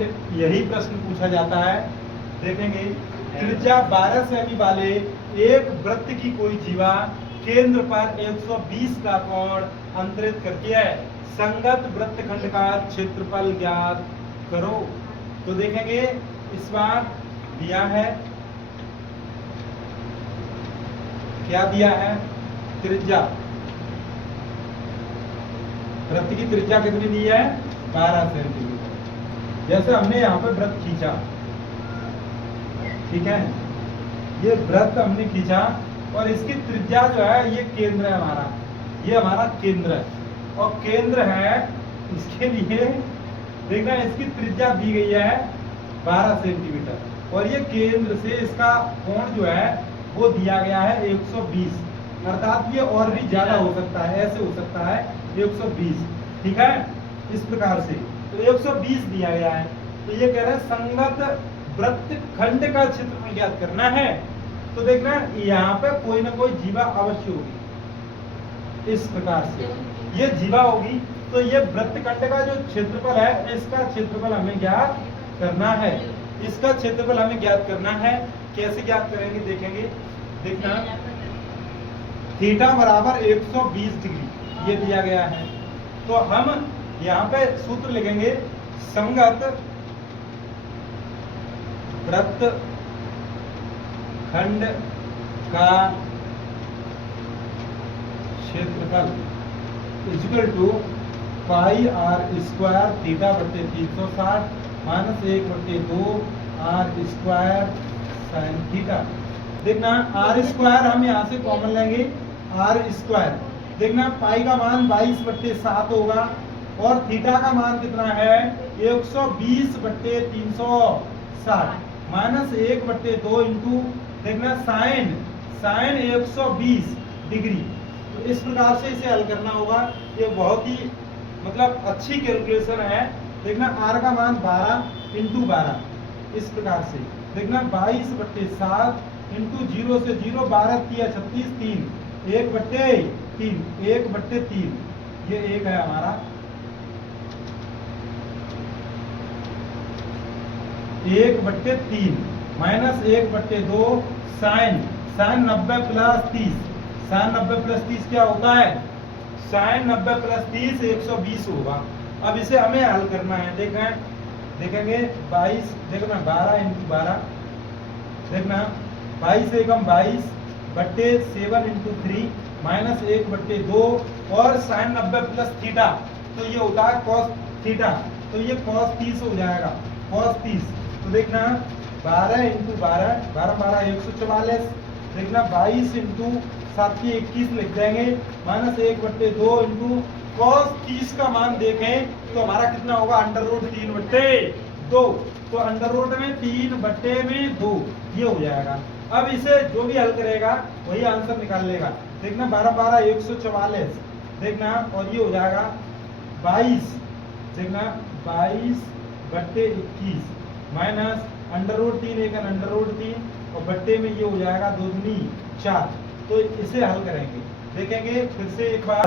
Point यही प्रश्न पूछा जाता है। देखेंगे त्रिज्या 12 सेमी वाले एक वृत्त की कोई जीवा केंद्र पर 120 का कोण अंतरित करती है, संगत वृत्तखंड का क्षेत्रफल ज्ञात करो। तो देखेंगे इस बार दिया है, क्या दिया है, त्रिज्या, वृत्त की त्रिज्या कितनी दी है, 12 सेंटीमीटर। जैसे हमने यहाँ पे वृत्त खींचा, ठीक है, ये वृत्त हमने खींचा और इसकी त्रिज्या जो है ये केंद्र है हमारा, ये हमारा केंद्र है और केंद्र है, इसके लिए देखना इसकी त्रिज्या दी गई है 12 सेंटीमीटर और ये केंद्र से इसका कोण जो है वो दिया गया है 120, अर्थात ये और भी ज्यादा हो सकता है, ऐसे हो सकता है 120, ठीक है, इस प्रकार से। तो 120 दिया गया है, तो ये कह रहे हैं संगत वृत्तखंड का क्षेत्रफल ज्ञात करना है। तो देखना यहाँ पे कोई ना कोई जीवा अवश्य होगी, इस प्रकार से ये जीवा होगी, तो ये वृत्तखंड का जो क्षेत्रफल है इसका क्षेत्रफल हमें ज्ञात करना है, इसका क्षेत्रफल हमें ज्ञात करना है। कैसे ज्ञात करेंगे देखेंगे, देखना थीटा बराबर 120 डिग्री ये दिया गया है, तो हम यहाँ पे सूत्र लिखेंगे संगत वृत्तखंड का क्षेत्रफल equal to pi r square theta बटे 360 minus 1/2 r square sine theta. देखना आर स्क्वायर हम यहाँ से कॉमन लेंगे, आर स्क्वायर, देखना पाई का मान 22/7 होगा और थीटा का मान कितना है 120/360 माइनस 1/2 इंटू देखना साइन 120 डिग्री। तो इस प्रकार से इसे हल करना होगा, ये बहुत ही मतलब अच्छी कैलकुलेशन है। देखना आर का मान 12 इंटू 12 इस प्रकार से, देखना 22/7 इंटू 0 से 0 12 3 36 3 1/3 ये एक है हमारा 1/3 minus 1/2 sine 90 plus 30, sine 90 plus 30 क्या होता है, साइन 90 प्लस 30 120 होगा। अब इसे हमें हल करना है, देखेंगे 22, देखना 12 इंटू 12, देखना 22 एकम 22/7 इंटू 3 माइनस 1/2 और साइन 90 प्लस थीटा, तो ये होता है कॉस थीटा, तो ये कॉस 30 हो जाएगा, कॉस 30। तो देखना 12 इंटू 12 12 144, देखना 22 इंटू 7 21 लिख देंगे माइनस 1/2 इंटू कॉस 30 का मान देखें तो हमारा कितना होगा √3/2, तो अंडर में 3/2 ये हो जाएगा। अब इसे जो भी हल करेगा वही आंसर निकाल लेगा। देखना 12 144, देखना और ये हो जाएगा 22, देखना 22/21 माइनस √3 एक √3 और बट्टे में ये हो जाएगा 2 दूनी 4। तो इसे हल करेंगे, देखेंगे फिर से एक बार,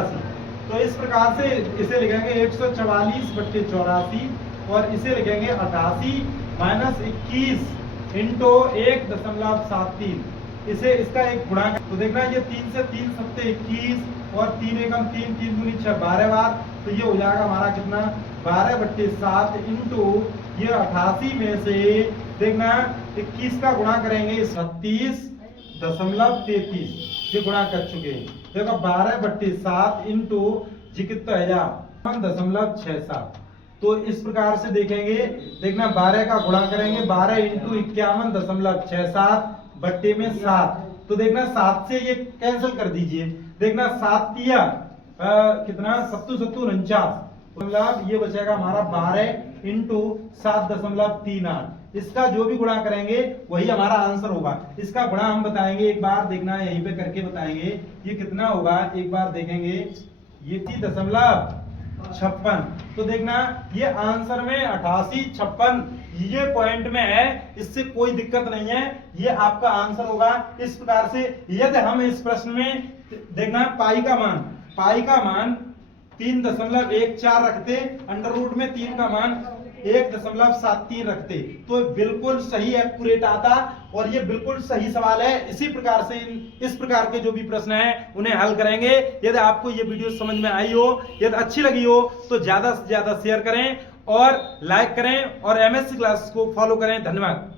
तो इस प्रकार से इसे लिखेंगे 144/84 और इसे लिखेंगे 88 माइनस 21 इंटू 1.73, इसे इसका एक गुणा। तो देखना ये 3 से 3 सत्ते 21 और 3 एकम 3 3 दूनी 6 12 बार, तो ये हो जाएगा हमारा कितना 12/7 इंटू ये 88 में से देखना 21 का गुणा करेंगे 36.33, ये गुणा कर चुके हैं। देखो 12/7 इंटू जी कितना है 51.67, तो इस प्रकार से देखेंगे, देखना 12 का गुणा करेंगे 12 इंटू 51.67 बट्टे में 7, तो देखना 7 से ये कैंसिल कर दीजिए, देखना 7 कितना 7 मतलब ये बचेगा हमारा 12 इंटू 7.38, इसका जो भी गुणा करेंगे वही हमारा आंसर होगा। इसका गुणा हम बताएंगे एक बार, देखना यहीं पे करके बताएंगे ये कितना होगा, एक बार देखेंगे ये 30.56, तो देखना ये आंसर में 88 56 ये पॉइंट में है, इससे कोई दिक्कत नहीं है, ये आपका आंसर होगा। इस प्रकार से यदि हम इस प्रश्न में देखना पाई का मान 3.14 रखते, अंडर रूट में 3 का मान 1.73 रखते तो बिल्कुल सही एक्यूरेट आता, और ये बिल्कुल सही सवाल है। इसी प्रकार से इस प्रकार के जो भी प्रश्न हैं उन्हें हल करेंगे। यदि आपको ये वीडियो समझ में आई हो, यदि अच्छी लगी हो, तो ज्यादा से ज्यादा शेयर करें और लाइक करें और MSc क्लास को फॉलो करें। धन्यवाद।